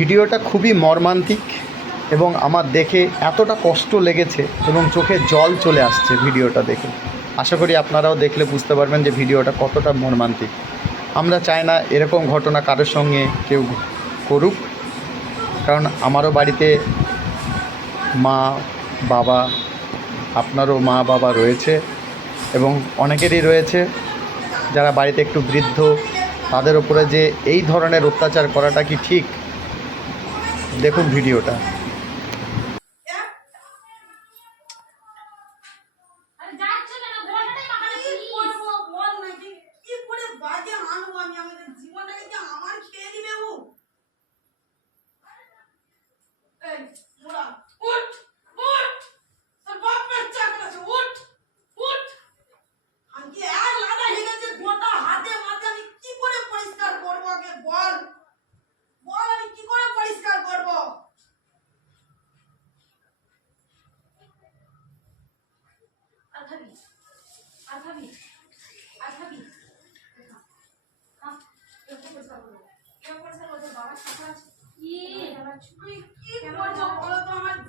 ভিডিওটা খুবই মর্মান্তিক এবং আমার দেখে এতটা কষ্ট লেগেছে এবং চোখে জল চলে আসছে ভিডিওটা দেখে। আশা করি আপনারাও দেখলে বুঝতে পারবেন যে ভিডিওটা কতটা মর্মান্তিক। আমরা চাই না এরকম ঘটনা কারোর সঙ্গে কেউ করুক, কারণ আমারও বাড়িতে মা বাবা, আপনারও মা বাবা রয়েছে এবং অনেকেরই রয়েছে যারা বাড়িতে একটু বৃদ্ধ, তাদের উপরে যে এই ধরনের অত্যাচার করাটা কি ঠিক? দেখুন ভিডিওটা।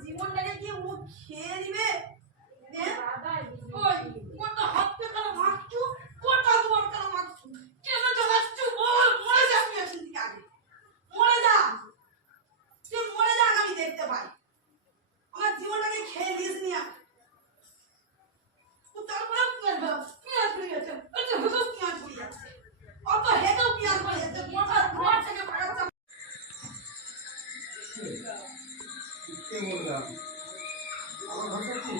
জীবনটাকে কি ও খেয়ে দিবে? দেখতে পাই আমার জীবনটাকে খেয়ে দিস নি তারপরে পেঁয়াজ পড়ে গেছে পেঁয়াজ পড়ে যাচ্ছে অত হেঁটেও পেঁয়াজ পড়ে যাচ্ছে গোটা ঘর থেকে পাঠাচ্ছে আমার ভাষা কি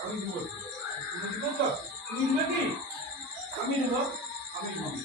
আমি দিব তুমি দিব তো তুমি দিবে কি আমি নেব আমি নেব